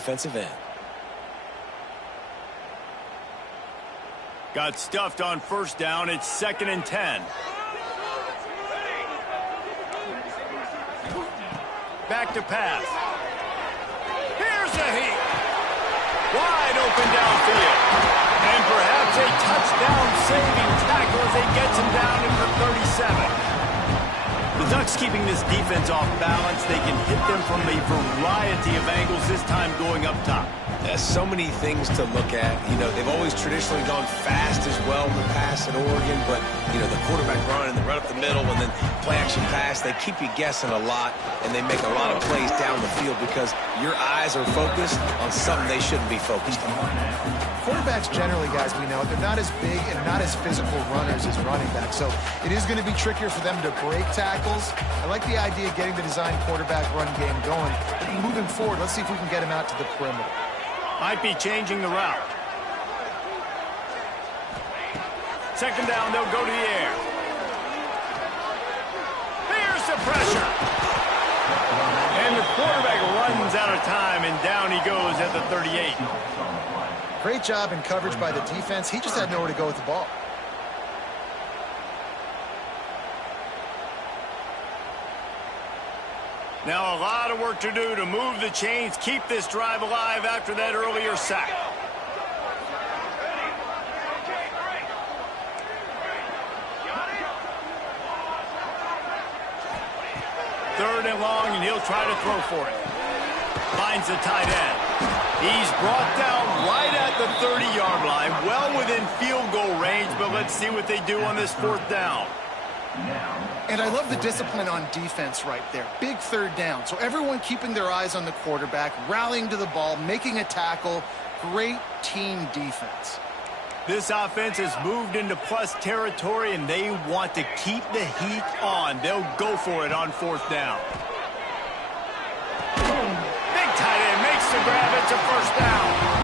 defensive end. Got stuffed on first down. It's 2nd and 10. Back to pass. Here's a heat. Wide open downfield. And perhaps a touchdown-saving tackle as he gets him down into 37. The Ducks keeping this defense off balance. They can hit them from a variety of angles, this time going up top. There's so many things to look at. You know, they've always traditionally gone fast as well in the pass at Oregon, but, you know, the quarterback run and the run up the middle and then play-action pass, they keep you guessing a lot, and they make a lot of plays down the field because your eyes are focused on something they shouldn't be focused on. Quarterbacks generally, guys, we know, they're not as big and not as physical runners as running backs, so it is going to be trickier for them to break tackles. I like the idea of getting the design quarterback run game going. Moving forward, let's see if we can get him out to the perimeter. Might be changing the route. 2nd down, they'll go to the air. Here's the pressure. And the quarterback runs out of time, and down he goes at the 38. Great job in coverage by the defense. He just had nowhere to go with the ball. Now a lot of work to do to move the chains, keep this drive alive after that earlier sack. Third and long, and he'll try to throw for it. Finds the tight end. He's brought down right at the 30-yard line, well within field goal range, but let's see what they do on this 4th down. And I love the discipline on defense right there. Big 3rd down. So everyone keeping their eyes on the quarterback, rallying to the ball, making a tackle. Great team defense. This offense has moved into plus territory, and they want to keep the heat on. They'll go for it on 4th down. Big tight end makes the grab. It's a 1st down.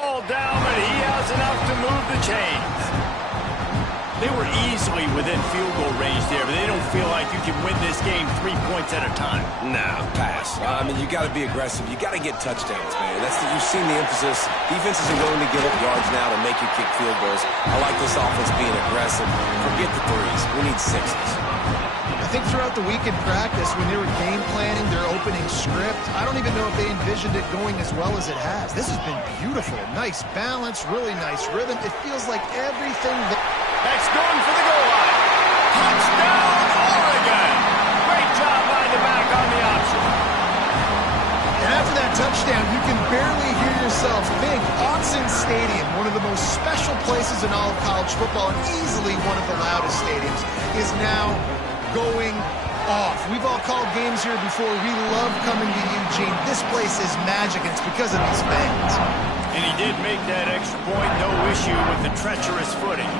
All down, but he has enough to move the chains. They were easily within field goal range there, but they don't feel like you can win this game 3 points at a time. Nah, pass. I mean, you got to be aggressive. You got to get touchdowns, man. You've seen the emphasis. Defense isn't willing to give up yards now to make you kick field goals. I like this offense being aggressive. Forget the threes. We need 6s. I think throughout the week in practice, when they were game planning their opening script, I don't even know if they envisioned it going as well as it has. This has been beautiful. Nice balance, really nice rhythm. It feels like everything That's going for the goal line. Touchdown, Oregon. Great job by the back on the option. And after that touchdown, you can barely hear yourself think. Autzen Stadium, one of the most special places in all of college football and easily one of the loudest stadiums, is now going off. We've all called games here before. We love coming to Eugene. This place is magic, and it's because of these fans. And he did make that extra point, no issue with the treacherous footing.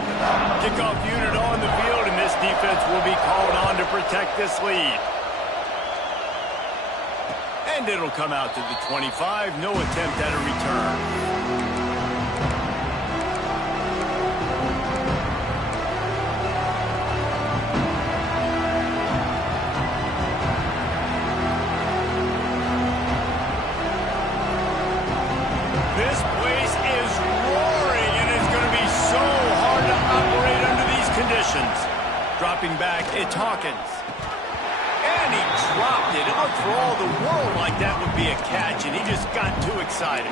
Kickoff unit on the field, and this defense will be called on to protect this lead. And it'll come out to the 25. No attempt at a return. This place is roaring, and it's going to be so hard to operate under these conditions. Dropping back, Itaka seconds. And he dropped it. It looked for all the world like that would be a catch, and he just got too excited.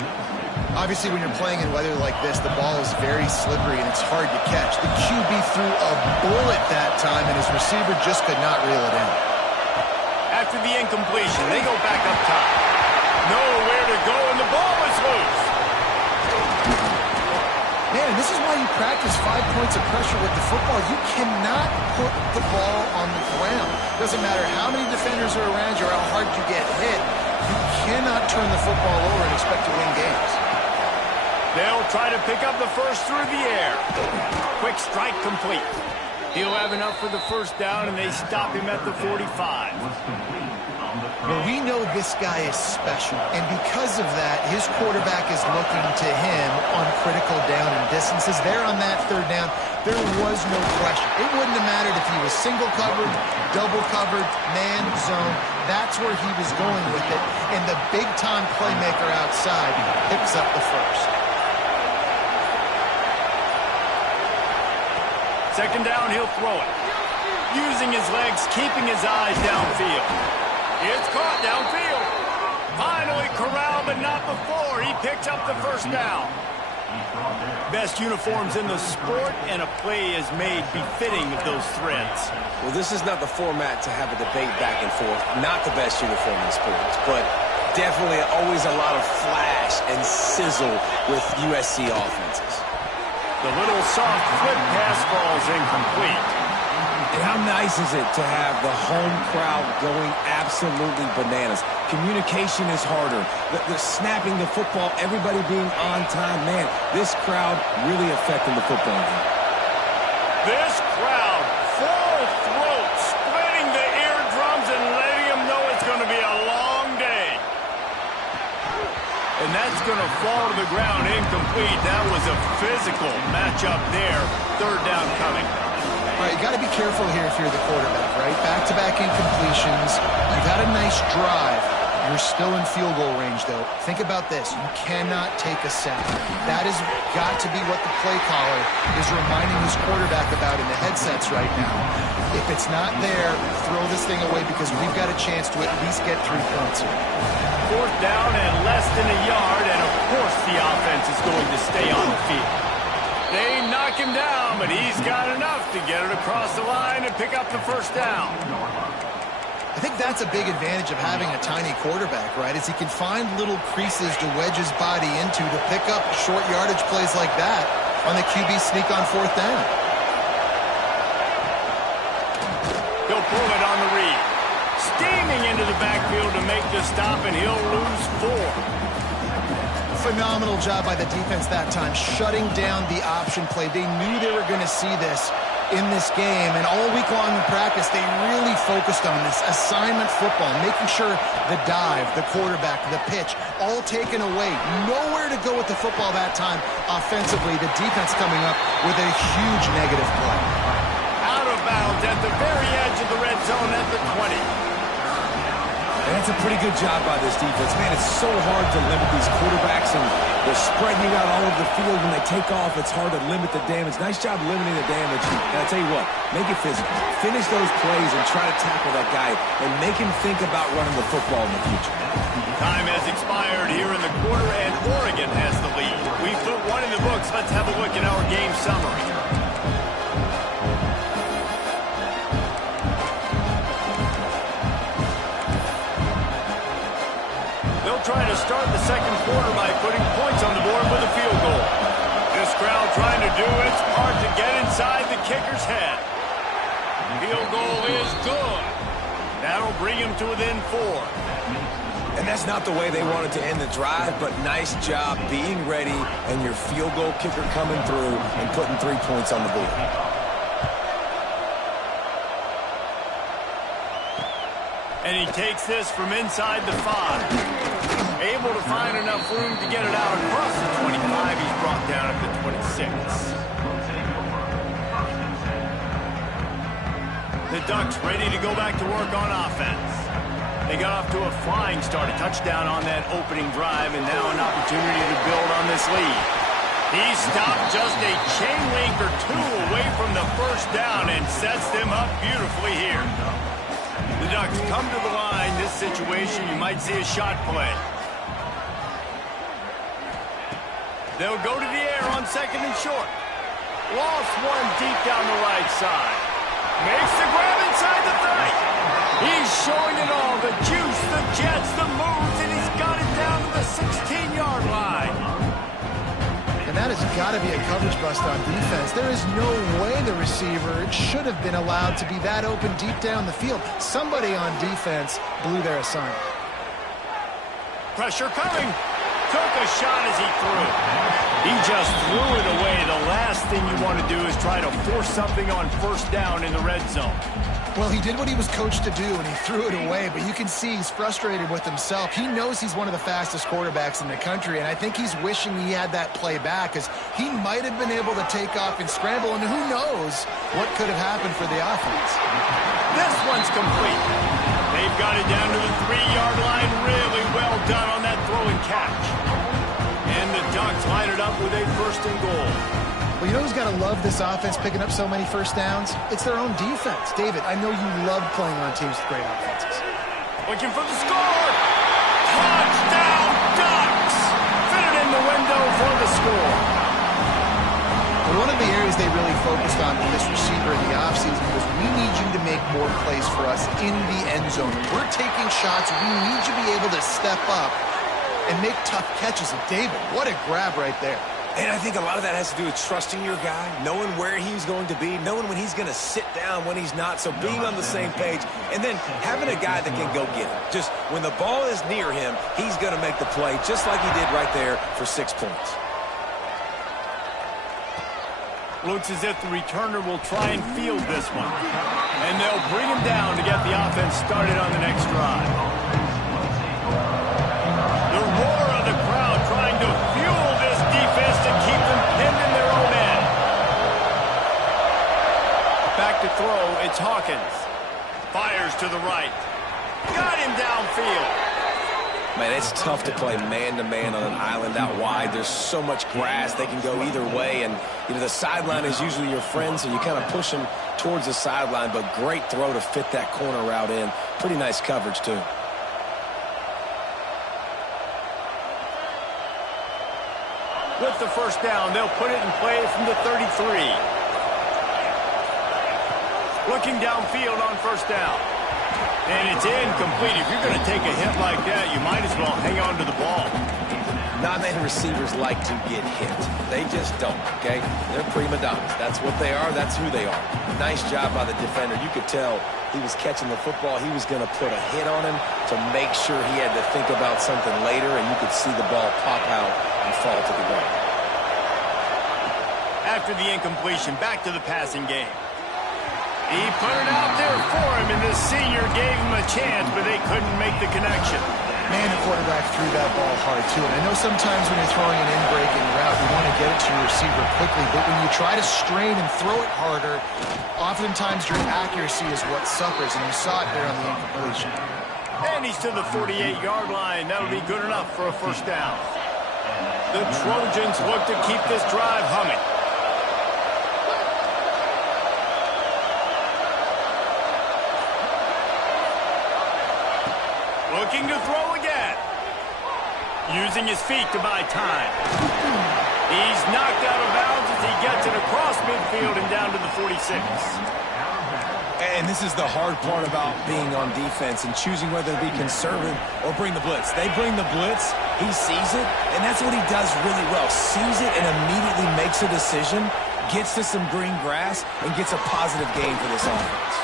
Obviously, when you're playing in weather like this, the ball is very slippery and it's hard to catch. The QB threw a bullet that time, and his receiver just could not reel it in. After the incompletion, they go back up top. Nowhere to go, and the ball is loose. Man, this is why you practice 5 points of pressure with the football. You cannot put the ball on the ground. Doesn't matter how many defenders are around you or how hard you get hit. You cannot turn the football over and expect to win games. They'll try to pick up the first through the air. Quick strike complete. He'll have enough for the first down, and they stop him at the 45. Well, we know this guy is special, and because of that, his quarterback is looking to him on critical down and distances. There on that third down, there was no question. It wouldn't have mattered if he was single covered, double covered, man, zone. That's where he was going with it, and the big-time playmaker outside picks up the first. Second down, he'll throw it. Using his legs, keeping his eyes downfield. It's caught downfield. Finally corralled, but not before. He picked up the first down. Best uniforms in the sport, and a play is made befitting of those threads. Well, this is not the format to have a debate back and forth. Not the best uniform in sports, but definitely always a lot of flash and sizzle with USC offenses. The little soft flip pass falls incomplete. And how nice is it to have the home crowd going absolutely bananas? Communication is harder. The snapping the football, everybody being on time. Man, this crowd really affecting the football game. This crowd, full throat, splitting the eardrums and letting them know it's going to be a long day. And that's going to fall to the ground incomplete. That was a physical matchup there. Third down coming. All right, you got to be careful here if you're the quarterback, right? Back-to-back incompletions. You've had a nice drive. You're still in field goal range, though. Think about this. You cannot take a sack. That has got to be what the play caller is reminding his quarterback about in the headsets right now. If it's not there, throw this thing away because we've got a chance to at least get 3 points here. Fourth down and less than a yard, and of course the offense is going to stay on the field. They knock him down, but he's got enough to get it across the line and pick up the first down. I think that's a big advantage of having a tiny quarterback, right? Is he can find little creases to wedge his body into to pick up short yardage plays like that on the QB sneak on fourth down. He'll pull it on the read. Steaming into the backfield to make the stop, and he'll lose 4. Phenomenal job by the defense that time, shutting down the option play. They knew they were going to see this in this game, and all week long in practice, they really focused on this assignment football, making sure the dive, the quarterback, the pitch, all taken away. Nowhere to go with the football that time offensively. The defense coming up with a huge negative play. Out of bounds at the very edge of the red zone at the 20. And that's a pretty good job by this defense. Man, it's so hard to limit these quarterbacks, and they're spreading you out all over the field. When they take off, it's hard to limit the damage. Nice job limiting the damage. And I'll tell you what, make it physical. Finish those plays and try to tackle that guy and make him think about running the football in the future. Time has expired here in the quarter, and Oregon has the lead. We've put one in the books. Let's have a look at our game summary. Trying to start the second quarter by putting points on the board with a field goal. This crowd trying to do its part to get inside the kicker's head. Field goal is good. That'll bring him to within 4. And that's not the way they wanted to end the drive, but nice job being ready and your field goal kicker coming through and putting 3 points on the board. And he takes this from inside the 5. Able to find enough room to get it out across the 25. He's brought down at the 26. The Ducks ready to go back to work on offense. They got off to a flying start, a touchdown on that opening drive, and now an opportunity to build on this lead. He stopped just a chain link or two away from the first down and sets them up beautifully here. The Ducks come to the line. This situation, you might see a shot play. They'll go to the air on second and short. Lost one deep down the right side. Makes the grab inside the 30. He's showing it all. The juice, the jets, the moves, and he's got it down to the 16-yard line. And that has got to be a coverage bust on defense. There is no way the receiver should have been allowed to be that open deep down the field. Somebody on defense blew their assignment. Pressure coming. Took a shot as he threw. He just threw it away. The last thing you want to do is try to force something on first down in the red zone. Well, he did what he was coached to do, and he threw it away, but you can see he's frustrated with himself. He knows he's one of the fastest quarterbacks in the country, and I think he's wishing he had that play back, because he might have been able to take off and scramble, and who knows what could have happened for the offense. This one's complete. They've got it down to the 3-yard line. Really well done on that throw and catch. And the Ducks line it up with a first and goal. Well, you know who's got to love this offense picking up so many first downs? It's their own defense. David, I know you love playing on teams with great offenses. Looking for the score. Touchdown, Ducks! Fit it in the window for the score. Well, one of the areas they really focused on with this receiver in the offseason was we need you to make more plays for us in the end zone. We're taking shots. We need you to be able to step up and make tough catches. And David, what a grab right there. And I think a lot of that has to do with trusting your guy, knowing where he's going to be, knowing when he's going to sit down, when he's not, so being on the same page, and then having a guy that can go get it. Just when the ball is near him, he's going to make the play, just like he did right there for 6 points. Looks as if the returner will try and field this one. And they'll bring him down to get the offense started on the next drive. The roar of the crowd trying to fuel this defense to keep them pinned in their own end. Back to throw, it's Hawkins. Fires to the right. Got him downfield. Man, it's tough to play man-to-man on an island out wide. There's so much grass. They can go either way. And, you know, the sideline is usually your friend, so you kind of push them towards the sideline. But great throw to fit that corner route in. Pretty nice coverage, too. With the first down, they'll put it in play from the 33. Looking downfield on first down. And it's incomplete. If you're going to take a hit like that, you might as well hang on to the ball. Not many receivers like to get hit. They just don't, okay? They're prima donnas. That's what they are. That's who they are. Nice job by the defender. You could tell he was catching the football. He was going to put a hit on him to make sure he had to think about something later, and you could see the ball pop out and fall to the ground. After the incompletion, back to the passing game. He put it out there for him, and the senior gave him a chance, but they couldn't make the connection. Man, the quarterback threw that ball hard, too. And I know sometimes when you're throwing an in-breaking route, you want to get it to your receiver quickly. But when you try to strain and throw it harder, oftentimes your accuracy is what suffers, and you saw it there on the incompletion. And he's to the 48-yard line. That'll be good enough for a first down. The Trojans look to keep this drive humming. Looking to throw again. Using his feet to buy time. He's knocked out of bounds as he gets it across midfield and down to the 46. And this is the hard part about being on defense and choosing whether to be conservative or bring the blitz. They bring the blitz, he sees it, and that's what he does really well. Sees it and immediately makes a decision, gets to some green grass, and gets a positive gain for this offense.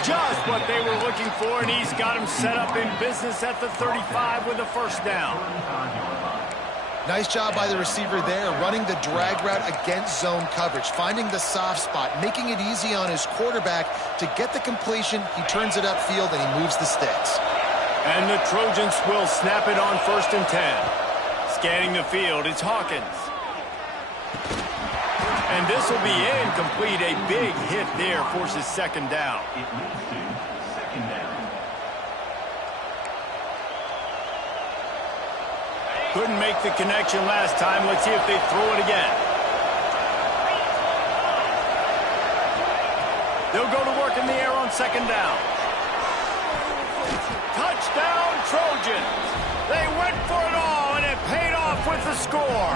Just what they were looking for, and he's got him set up in business at the 35 with a first down. Nice job by the receiver there, running the drag route against zone coverage, finding the soft spot, making it easy on his quarterback to get the completion. He turns it upfield, and he moves the sticks. And the Trojans will snap it on 1st and 10. Scanning the field, it's Hawkins. And this will be incomplete. A big hit there forces second down. Couldn't make the connection last time. Let's see if they throw it again. They'll go to work in the air on second down. Touchdown, Trojans. They went for it all, and it paid off with the score.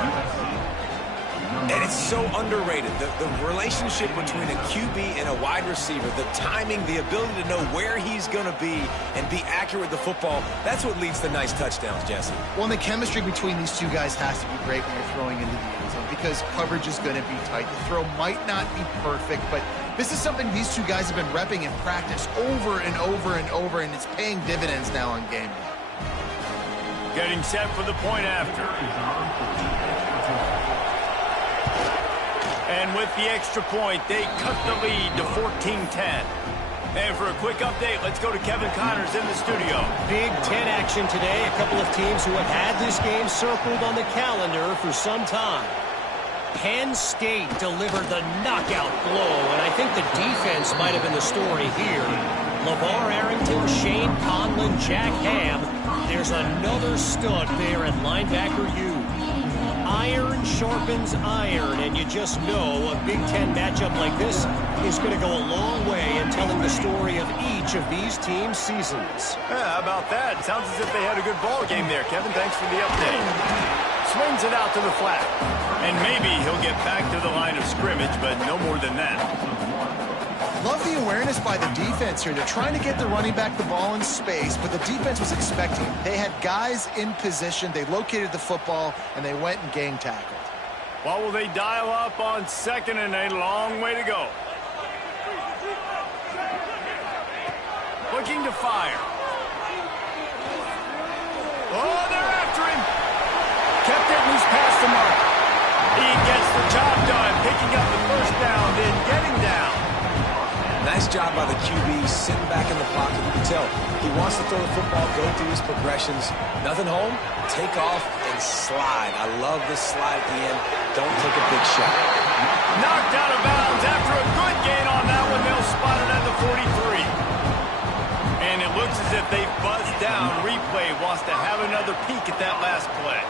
And it's so underrated. The relationship between a QB and a wide receiver, the timing, the ability to know where he's going to be and be accurate with the football, that's what leads to nice touchdowns, Jesse. Well, and the chemistry between these two guys has to be great when you're throwing into the end zone because coverage is going to be tight. The throw might not be perfect, but this is something these two guys have been repping in practice over and over and over, and it's paying dividends now on game day. Getting set for the point after. And with the extra point, they cut the lead to 14-10. And for a quick update, let's go to Kevin Connors in the studio. Big Ten action today. A couple of teams who have had this game circled on the calendar for some time. Penn State delivered the knockout blow, and I think the defense might have been the story here. LeVar Arrington, Shane Conlon, Jack Ham. There's another stud there at linebacker U. Iron sharpens iron, and you just know a Big Ten matchup like this is going to go a long way in telling the story of each of these teams' seasons. Yeah, how about that? Sounds as if they had a good ball game there, Kevin. Thanks for the update. Swings it out to the flat. And maybe he'll get back to the line of scrimmage, but no more than that. Love the awareness by the defense here. They're trying to get the running back the ball in space, but the defense was expecting. They had guys in position. They located the football, and they went and gang tackled. What will they dial up on second and a long way to go? Looking to fire. Oh, they're after him. Kept it loose past the mark. He gets the job done, picking up the first down, then getting down. Nice job by the QB, sitting back in the pocket. You can tell he wants to throw the football, go through his progressions. Nothing home, take off and slide. I love the slide at the end. Don't take a big shot. Knocked out of bounds after a good gain on that one. They'll spot it at the 43. And it looks as if they buzzed down. Replay wants to have another peek at that last play.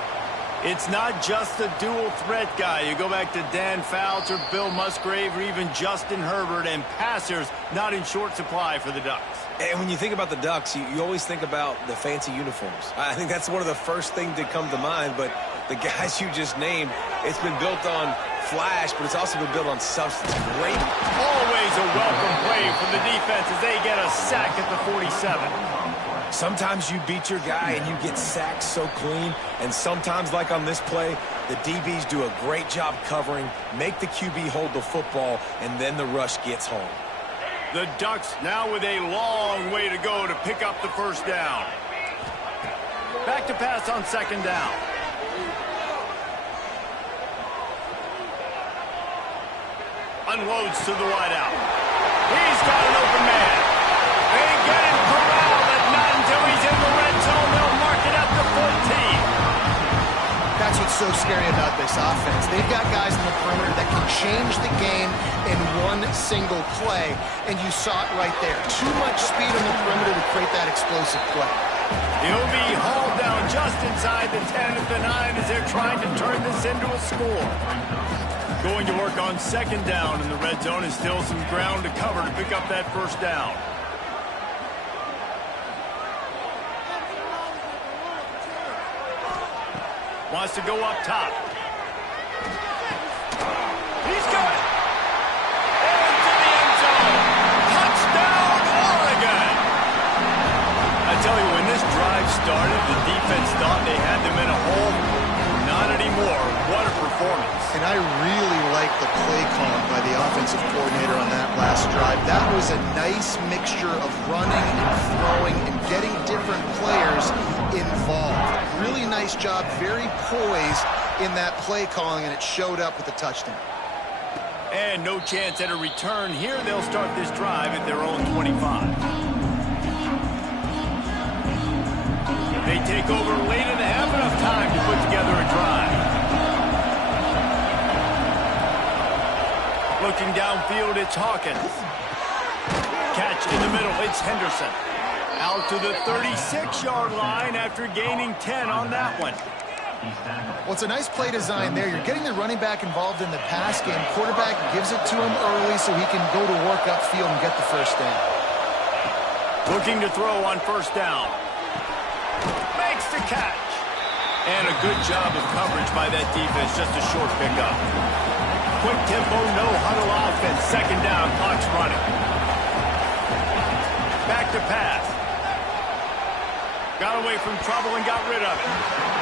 It's not just a dual threat guy. You go back to Dan Fouts or Bill Musgrave or even Justin Herbert, and passers not in short supply for the Ducks. And when you think about the Ducks, you always think about the fancy uniforms. I think that's one of the first things that come to mind, but the guys you just named, it's been built on flash, but it's also been built on substance. Great. Always a welcome play from the defense as they get a sack at the 47. Sometimes you beat your guy and you get sacked so clean, and sometimes, like on this play, the DBs do a great job covering, make the QB hold the football, and then the rush gets home. The Ducks now with a long way to go to pick up the first down. Back to pass on second down. Unloads to the wideout. He's got an open man. They get him corralled, but not until he's in the red zone. They'll mark it at the 14. That's what's so scary about this offense. They've got guys in the perimeter that can change the game in one single play, and you saw it right there. Too much speed on the perimeter to create that explosive play. He'll be hauled down just inside the 10 at the 9 as they're trying to turn this into a score. Going to work on second down in the red zone, is still some ground to cover to pick up that first down. Wants to go up top. He's got it. Into the end zone. Touchdown, Oregon. I tell you, when this drive started, the defense thought they had them in a hole. Not anymore. What a performance. And I really like the play call by the offensive coordinator on that last drive. That was a nice mixture of running and throwing and getting different players involved. Really nice job, very poised in that play calling, and it showed up with the touchdown. And no chance at a return here. They'll start this drive at their own 25. They take over late and have enough time to put together a drive. Looking downfield, it's Hawkins. Catch in the middle, it's Henderson. Out to the 36-yard line after gaining 10 on that one. Well, it's a nice play design there. You're getting the running back involved in the pass game. Quarterback gives it to him early so he can go to work upfield and get the first down. Looking to throw on first down. Makes the catch. And a good job of coverage by that defense. Just a short pickup. Quick tempo, no huddle offense. Second down, clock's running. Back to pass. Got away from trouble and got rid of it.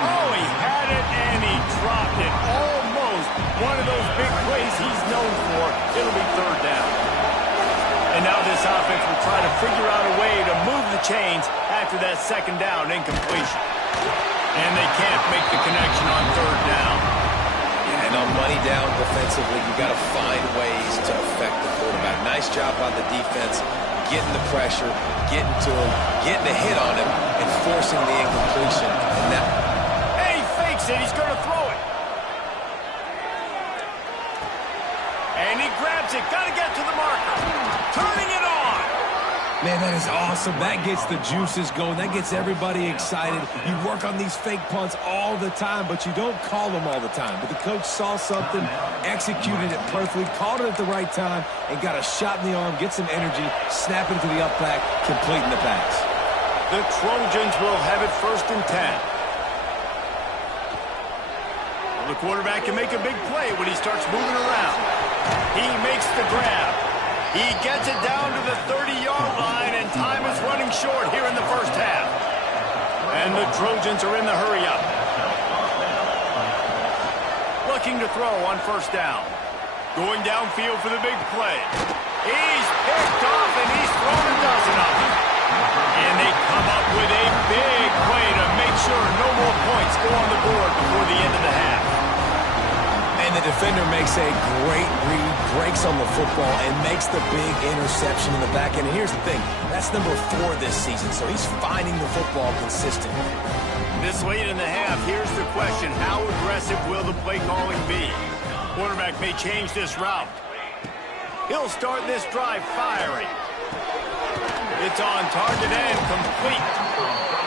Oh, he had it and he dropped it. Almost one of those big plays he's known for. It'll be third down. And now this offense will try to figure out a way to move the chains after that second down incompletion. And they can't make the connection on third down. Yeah, and on money down defensively, you got to find ways to affect the quarterback. Nice job by the defense, getting the pressure, getting to him, getting a hit on him, and forcing the incompletion. And that... Hey, he fakes it. He's going to throw it. And he grabs it. Got to get to the marker. Turning it on. Man, that is awesome. That gets the juices going. That gets everybody excited. You work on these fake punts all the time, but you don't call them all the time. But the coach saw something, executed it perfectly, called it at the right time, and got a shot in the arm, get some energy, snap it to the up back, completing the pass. The Trojans will have it 1st and 10. Well, the quarterback can make a big play when he starts moving around. He makes the grab. He gets it down to the 30-yard line, and time is running short here in the first half. And the Trojans are in the hurry-up. Looking to throw on first down. Going downfield for the big play. He's picked off, and he's thrown a dozen of them. And they come up with a big play to make sure no more points go on the board before the end of the half. And the defender makes a great read, breaks on the football, and makes the big interception in the back end. And here's the thing, that's number 4 this season, so he's finding the football consistently. This late in the half, here's the question, how aggressive will the play calling be? Quarterback may change this route. He'll start this drive firing. It's on target and complete.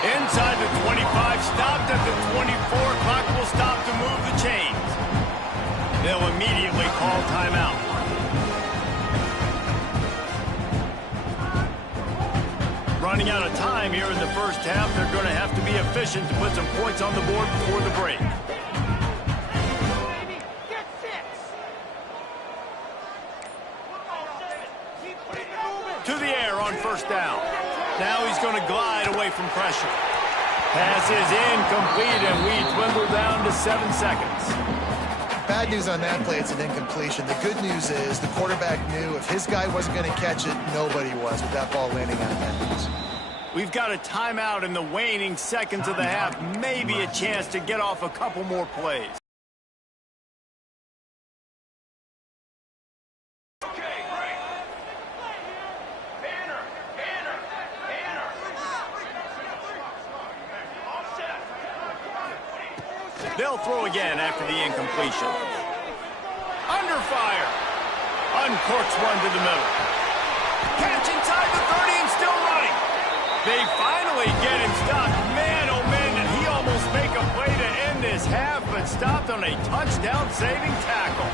Inside the 25, stopped at the 24. Clock will stop to move the chains. They'll immediately call timeout. Running out of time here in the first half. They're going to have to be efficient to put some points on the board before the break. To the air on first down. Now he's going to glide away from pressure. Pass is incomplete, and we dwindle down to 7 seconds. Bad news on that play, it's an incompletion. The good news is the quarterback knew if his guy wasn't going to catch it, nobody was with that ball landing on his. We've got a timeout in the waning seconds of the half. Maybe a chance to get off a couple more plays. They'll throw again after the incompletion. Under fire. Uncorks one to the middle. Catch inside the 30 and still running. They finally get him stopped. Man, oh man, did he almost make a play to end this half, but stopped on a touchdown-saving tackle.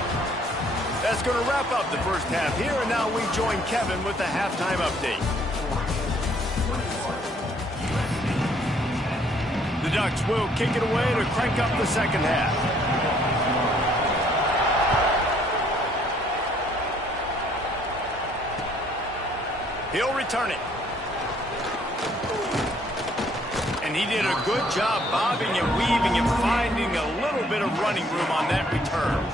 That's going to wrap up the first half here, and now we join Kevin with the halftime update. The Ducks will kick it away to crank up the second half. He'll return it. And he did a good job bobbing and weaving and finding a little bit of running room on that return.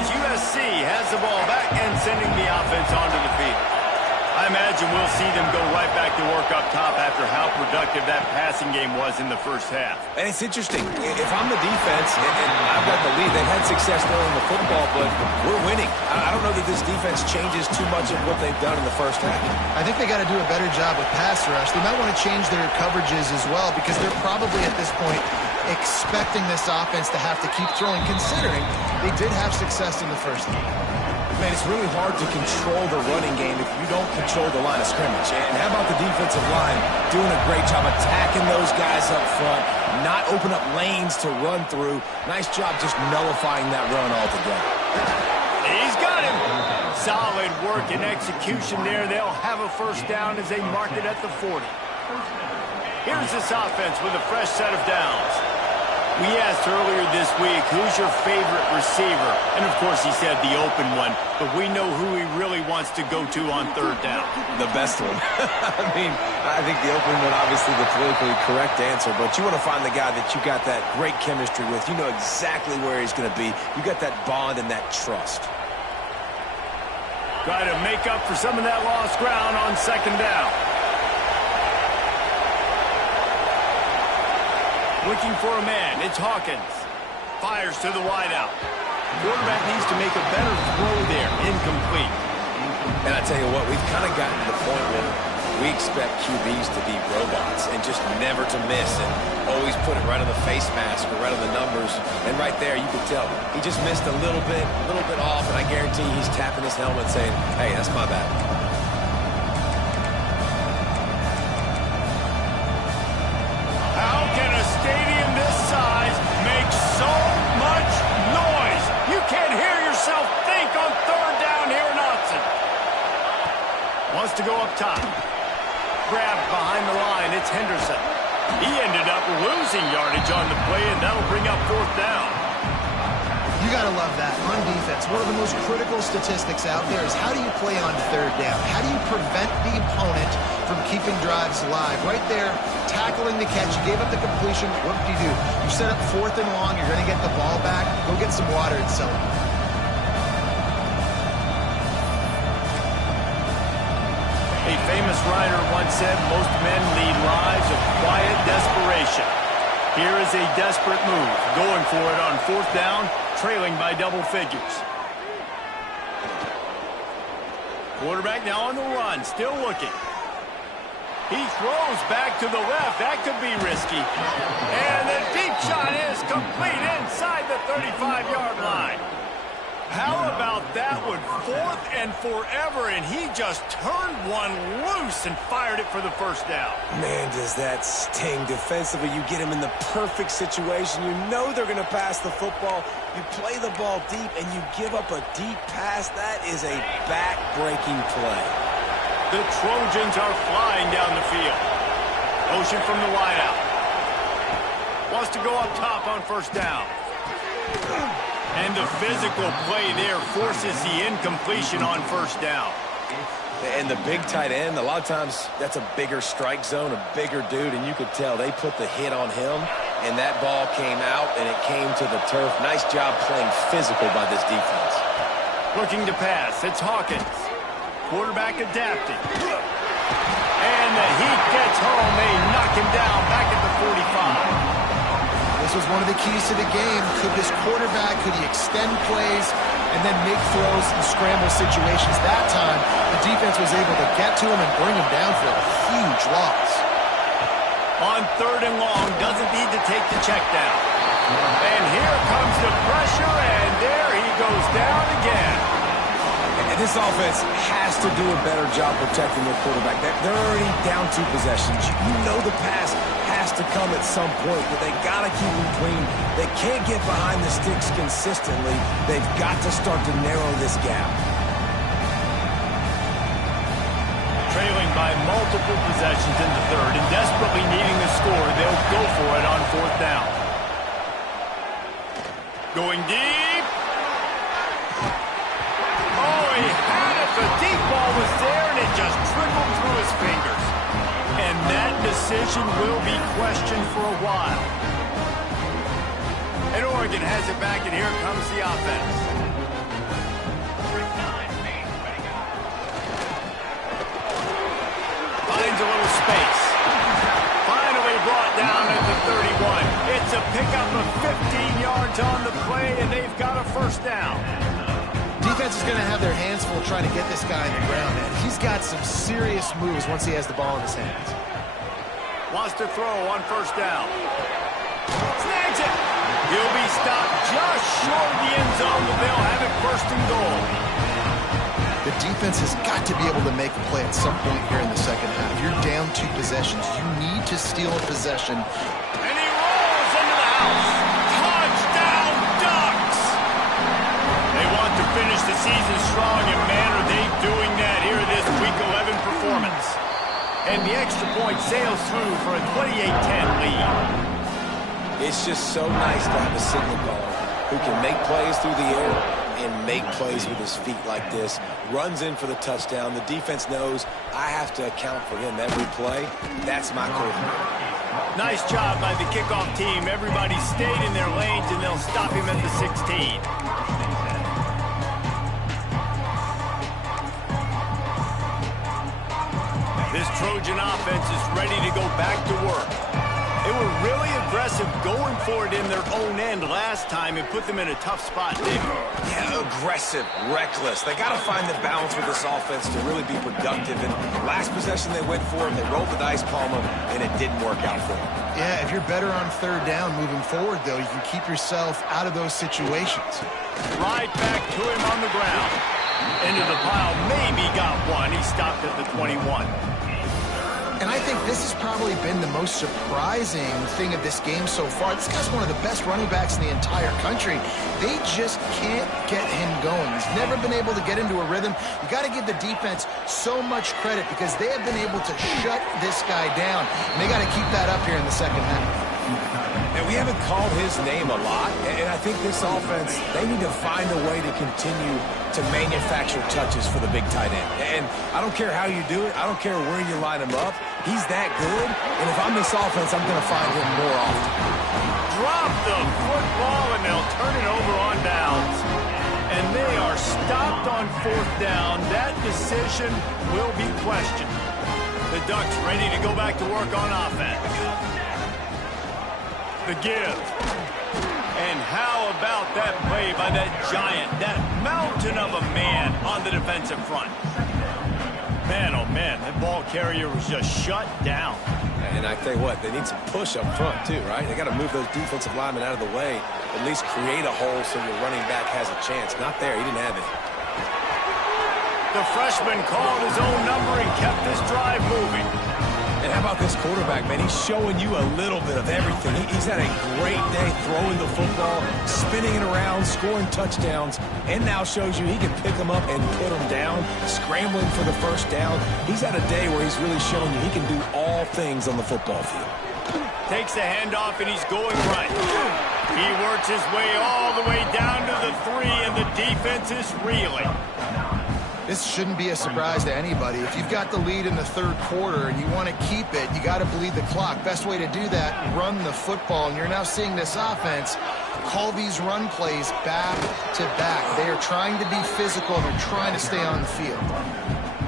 USC has the ball back and sending the offense onto the field. I imagine we'll see them go right back to work up top after how productive that passing game was in the first half. And it's interesting. If I'm the defense and I've got the lead, they've had success throwing the football, but we're winning. I don't know that this defense changes too much of what they've done in the first half. I think they got to do a better job with pass rush. They might want to change their coverages as well because they're probably at this point expecting this offense to have to keep throwing, considering they did have success in the first half. Man, it's really hard to control the running game if you don't control the line of scrimmage. And how about the defensive line doing a great job attacking those guys up front, not open up lanes to run through. Nice job just nullifying that run altogether. He's got him. Solid work and execution there. They'll have a first down as they mark it at the 40. Here's this offense with a fresh set of downs. We asked earlier this week, who's your favorite receiver? And, of course, he said the open one, but we know who he really wants to go to on third down. The best one. I think the open one, obviously the politically correct answer, but you want to find the guy that you got that great chemistry with. You know exactly where he's going to be. You got that bond and that trust. Try to make up for some of that lost ground on second down. Looking for a man. It's Hawkins. Fires to the wideout. Quarterback needs to make a better throw there. Incomplete. And I tell you what, we've kind of gotten to the point where we expect QBs to be robots and just never to miss and always put it right on the face mask or right on the numbers. And right there, you can tell he just missed a little bit off, and I guarantee he's tapping his helmet saying, hey, that's my bad. How can a stadium this size make so much noise? You can't hear yourself think on third down here in Austin. Wants to go up top. Grabbed behind the line. It's Henderson. He ended up losing yardage on the play, and that'll bring up fourth down. You got to love that. On defense, one of the most critical statistics out there is how do you play on third down? How do you prevent the opponent from keeping drives alive? Right there, tackling the catch. You gave up the completion. What did you do? You set up fourth and long. You're going to get the ball back. Go get some water and celebrate. A famous writer once said, most men lead lives of quiet desperation. Here is a desperate move, going for it on fourth down, trailing by double figures. Quarterback now on the run, still looking. He throws back to the left. That could be risky. And the deep shot is complete inside the 35-yard line. How about that one? Fourth and forever, and he just turned one loose and fired it for the first down. Man, does that sting defensively. You get him in the perfect situation. You know they're going to pass the football. You play the ball deep, and you give up a deep pass. That is a back-breaking play. The Trojans are flying down the field. Motion from the wideout. Wants to go up top on first down. And the physical play there forces the incompletion on first down. And the big tight end, a lot of times that's a bigger strike zone, a bigger dude, and you could tell they put the hit on him, and that ball came out, and it came to the turf. Nice job playing physical by this defense. Looking to pass, it's Hawkins. Quarterback adapting. And the heat gets home. They knock him down back at the 45. This was one of the keys to the game. Could this quarterback, could he extend plays and then make throws in scramble situations? That time, the defense was able to get to him and bring him down for a huge loss. On third and long, doesn't need to take the check down. And here comes the pressure, and there he goes down again. And this offense has to do a better job protecting their quarterback. They're already down 2 possessions. You know the pass has to come at some point, but they got to keep them clean. They can't get behind the sticks consistently. They've got to start to narrow this gap. Trailing by multiple possessions in the third and desperately needing a score, they'll go for it on fourth down. Going deep. Oh, he had it. The deep ball was there, and it just trickled through his fingers. And that decision will be questioned for a while. And Oregon has it back, and here comes the offense. Finds a little space. Finally brought down at the 31. It's a pickup of 15 yards on the play, and they've got a first down. Defense is going to have their hands full trying to get this guy in the ground, and he's got some serious moves once he has the ball in his hands. Wants to throw on first down. Snags it. He'll be stopped just short of the end zone, but they'll have it first and goal. The defense has got to be able to make a play at some point here in the second half. You're down 2 possessions. You need to steal a possession. And he rolls into the house. Touchdown, Ducks! They want to finish the season strong, and man, are they doing that here in this Week 11 performance. And the extra point sails through for a 28-10 lead. It's just so nice to have a signal caller who can make plays through the air and make plays with his feet like this. Runs in for the touchdown. The defense knows I have to account for him every play. That's my quarterback. Nice job by the kickoff team. Everybody stayed in their lanes, and they'll stop him at the 16. This Trojan offense is ready to go back to work. They were really aggressive going for it in their own end last time and put them in a tough spot, David. Yeah, aggressive, reckless. They got to find the balance with this offense to really be productive. And last possession they went for it, they rolled the dice, Palmer, and it didn't work out for them. Yeah, if you're better on third down moving forward, though, you can keep yourself out of those situations. Right back to him on the ground. Into the pile, maybe got one. He stopped at the 21. And I think this has probably been the most surprising thing of this game so far. This guy's one of the best running backs in the entire country. They just can't get him going. He's never been able to get into a rhythm. You got to give the defense so much credit because they have been able to shut this guy down. And they got to keep that up here in the second half. And we haven't called his name a lot, and I think this offense, they need to find a way to continue to manufacture touches for the big tight end. And I don't care how you do it. I don't care where you line him up. He's that good, and if I'm this offense, I'm going to find him more often. Drop the football, and they'll turn it over on downs. And they are stopped on 4th down. That decision will be questioned. The Ducks ready to go back to work on offense. The give. And how about that play by that giant, that mountain of a man on the defensive front? Man, oh man, that ball carrier was just shut down. And I tell you what, they need some push up front too, right? They got to move those defensive linemen out of the way, at least create a hole so your running back has a chance. Not there, he didn't have it. The freshman called his own number and kept this drive moving. And how about this quarterback, man? He's showing you a little bit of everything. He's had a great day throwing the football, spinning it around, scoring touchdowns, and now shows you he can pick them up and put them down, scrambling for the first down. He's had a day where he's really showing you he can do all things on the football field. Takes the handoff, and he's going right. He works his way all the way down to the 3, and the defense is reeling. This shouldn't be a surprise to anybody. If you've got the lead in the third quarter and you want to keep it, you got to bleed the clock. Best way to do that, run the football. And you're now seeing this offense call these run plays back to back. They are trying to be physical. They're trying to stay on the field.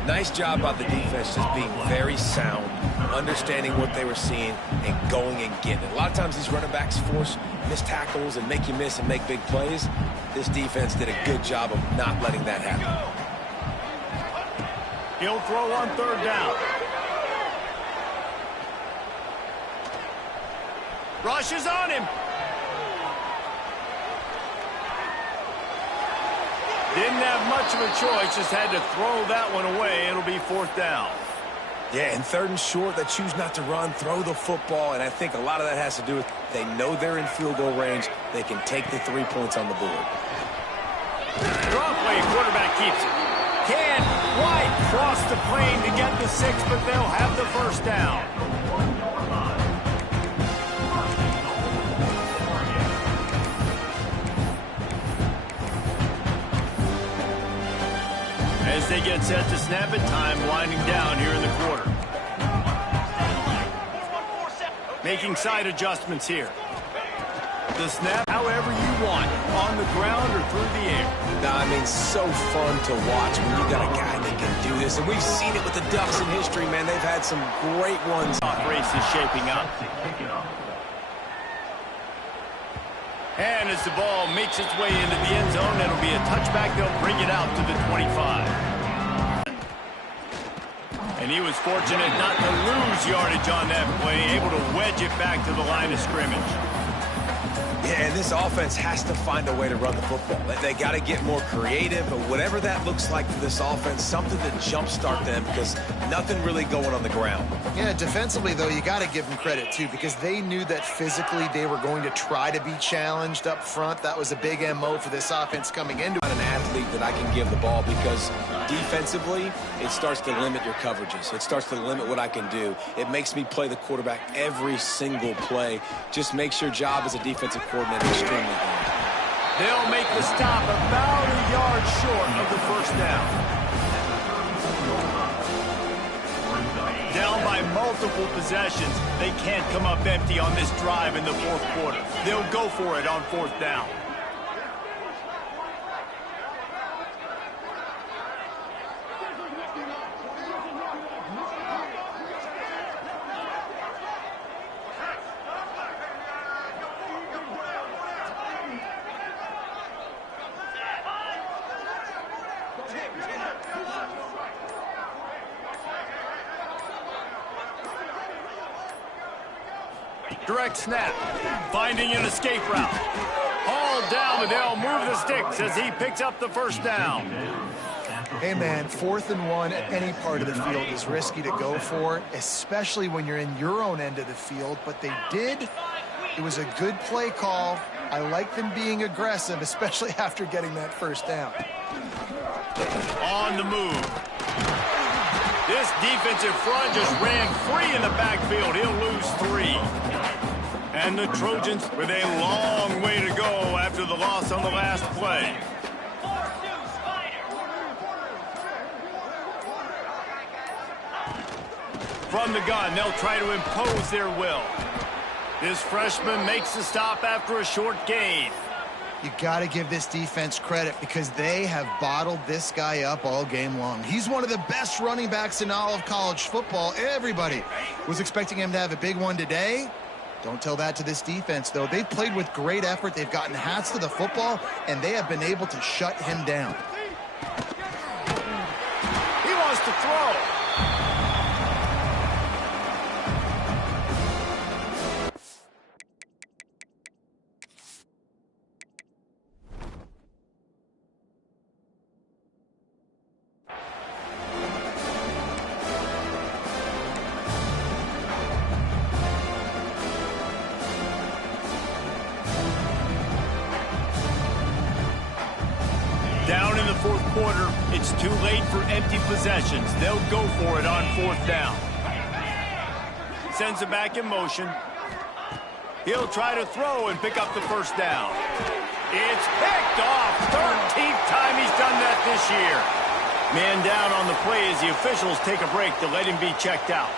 Nice job by the defense just being very sound, understanding what they were seeing, and going and getting it. A lot of times these running backs force missed tackles and make you miss and make big plays. This defense did a good job of not letting that happen. He'll throw on 3rd down. Rush is on him. Didn't have much of a choice, just had to throw that one away. It'll be 4th down. Yeah, and 3rd and short, they choose not to run, throw the football, and I think a lot of that has to do with they know they're in field goal range. They can take the 3 points on the board. Draw play, quarterback keeps it. Can White cross the plane to get the 6, but they'll have the first down. As they get set to snap it, time winding down here in the quarter. Making side adjustments here. The snap however you want, on the ground or through the air. I mean, so fun to watch when you got a guy that can do this. And we've seen it with the Ducks in history, man. They've had some great ones. Race is shaping up. And as the ball makes its way into the end zone, it'll be a touchback. They'll bring it out to the 25. And he was fortunate not to lose yardage on that play, able to wedge it back to the line of scrimmage. Yeah, and this offense has to find a way to run the football. They got to get more creative, but whatever that looks like for this offense, something to jumpstart them because nothing really going on the ground. Yeah, defensively, though, you got to give them credit, too, because they knew that physically they were going to try to be challenged up front. That was a big MO for this offense coming into it. An athlete that I can give the ball because defensively, it starts to limit your coverages. It starts to limit what I can do. It makes me play the quarterback every single play. Just makes your job as a defensive coordinator extremely hard. They'll make the stop about a yard short of the first down. Down by multiple possessions, they can't come up empty on this drive in the fourth quarter. They'll go for it on fourth down. Direct snap, finding an escape route. Hauled down, but they'll move the sticks as he picks up the first down. Hey, man, 4th and 1 at any part of the field is risky to go for, especially when you're in your own end of the field, but they did. It was a good play call. I like them being aggressive, especially after getting that first down. On the move. This defensive front just ran free in the backfield. He'll lose 3. And the Trojans with a long way to go after the loss on the last play. From the gun, they'll try to impose their will. This freshman makes the stop after a short gain. You got to give this defense credit because they have bottled this guy up all game long. He's one of the best running backs in all of college football. Everybody was expecting him to have a big one today. Don't tell that to this defense, though. They've played with great effort. They've gotten hats to the football, and they have been able to shut him down. He wants to throw. Down in the fourth quarter, it's too late for empty possessions. They'll go for it on fourth down. Sends it back in motion. He'll try to throw and pick up the first down. It's picked off. 13th time he's done that this year. Man down on the play as the officials take a break to let him be checked out.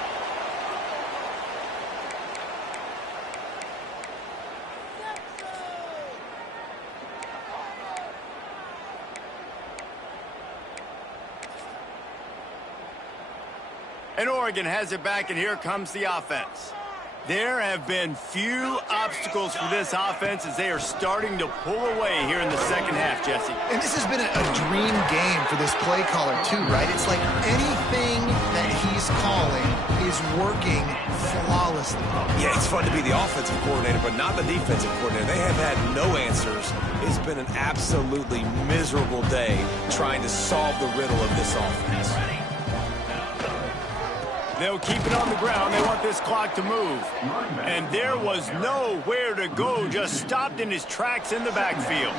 And Oregon has it back, and here comes the offense. There have been few obstacles for this offense as they are starting to pull away here in the second half, Jesse. And this has been a dream game for this play caller, too, right? It's like anything that he's calling is working flawlessly. Yeah, it's fun to be the offensive coordinator, but not the defensive coordinator. They have had no answers. It's been an absolutely miserable day trying to solve the riddle of this offense. They'll keep it on the ground. They want this clock to move. And there was nowhere to go, just stopped in his tracks in the backfield.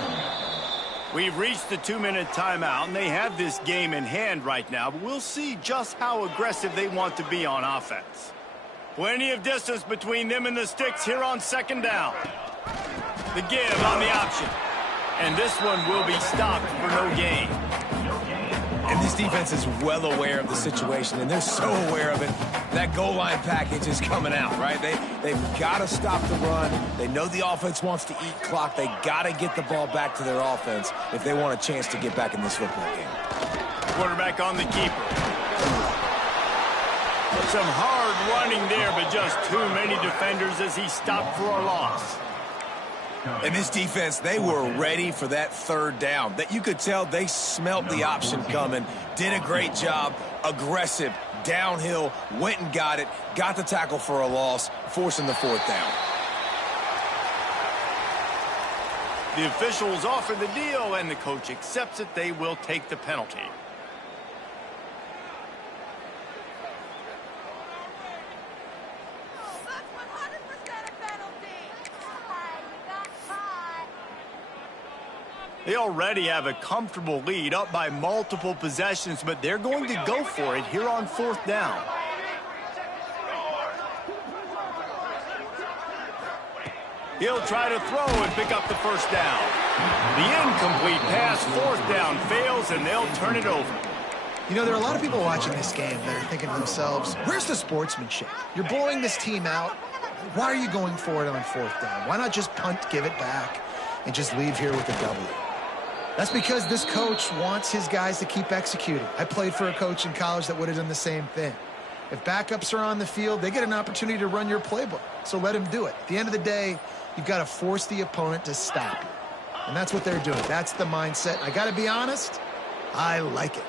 We've reached the 2-minute timeout, and they have this game in hand right now, but we'll see just how aggressive they want to be on offense. Plenty of distance between them and the sticks here on second down. The give on the option. And this one will be stopped for no gain. And this defense is well aware of the situation, and they're so aware of it. That goal line package is coming out, right? They've got to stop the run. They know the offense wants to eat clock. They got to get the ball back to their offense if they want a chance to get back in this football game. Quarterback on the keeper. Some hard running there, but just too many defenders as he stopped for a loss. And this defense, they were ready for that third down. That you could tell they smelt the option coming, did a great job, aggressive, downhill, went and got it, got the tackle for a loss, forcing the fourth down. The officials offer the deal, and the coach accepts it. They will take the penalty. They already have a comfortable lead, up by multiple possessions, but they're going to go for it here on 4th down. He'll try to throw and pick up the first down. The incomplete pass, 4th down, fails, and they'll turn it over. You know, there are a lot of people watching this game that are thinking to themselves, where's the sportsmanship? You're blowing this team out. Why are you going for it on 4th down? Why not just punt, give it back, and just leave here with a W? That's because this coach wants his guys to keep executing. I played for a coach in college that would have done the same thing. If backups are on the field, they get an opportunity to run your playbook. So let them do it. At the end of the day, you've got to force the opponent to stop you. And that's what they're doing. That's the mindset. I got to be honest, I like it.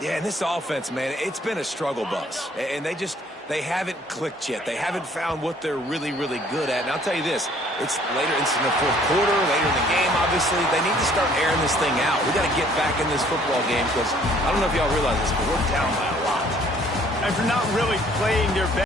Yeah, and this offense, man, it's been a struggle bus. And they haven't clicked yet. They haven't found what they're really, really good at. And I'll tell you this, it's later, it's in the 4th quarter, later in the game, obviously. They need to start airing this thing out. We got to get back in this football game because I don't know if y'all realize this, but we're down by a lot. After not really playing their best.